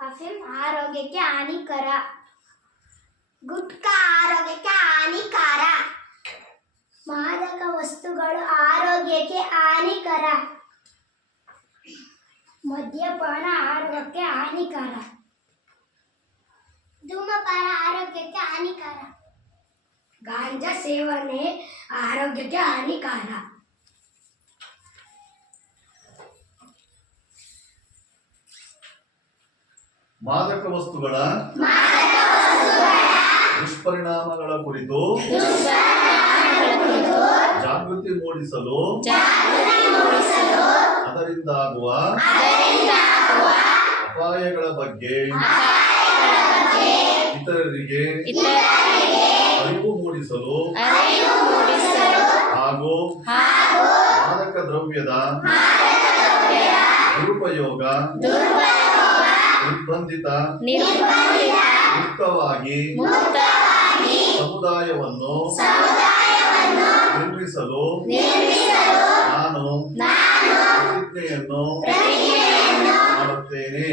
ಅಫೀಮ್ ಆರೋಗ್ಯಕ್ಕೆ ಹಾನಿಕರ. ಗುಟ್ಕಾ ಆರೋಗ್ಯಕ್ಕೆ ಹಾನಿಕರ. ಮಾದಕ ವಸ್ತುಗಳು ಆರೋಗ್ಯಕ್ಕೆ ಹಾನಿಕರ. ಮದ್ಯಪಾನ ಆರೋಗ್ಯಕ್ಕೆ ಹಾನಿಕರ. ಧೂಮಪಾನ ಆರೋಗ್ಯಕ್ಕೆ ಹಾನಿಕರ. ಗಾಂಜಾ ಸೇವನೆ ಆರೋಗ್ಯಕ್ಕೆ ಹಾನಿಕರ. ಮಾದಕ ವಸ್ತುಗಳ ದುಷ್ಪರಿಣಾಮಗಳ ಕುರಿತು ಜಾಗೃತಿ ಮೂಡಿಸಲು ಅದರಿಂದಾಗುವ ಅಪಾಯಗಳ ಬಗ್ಗೆ ಇತರರಿಗೆ ಅರಿವು ಮೂಡಿಸಲು ಹಾಗೂ ಮಾದಕ ದ್ರವ್ಯದ ದುರುಪಯೋಗ ನಿರ್ಬಂಧಿತ ಮುಕ್ತವಾಗಿ ಸಮುದಾಯವನ್ನು ನಿರ್ಮಿಸಲು ನಾನು ಪ್ರತಿಜ್ಞೆಯನ್ನು ಮಾಡುತ್ತೇನೆ.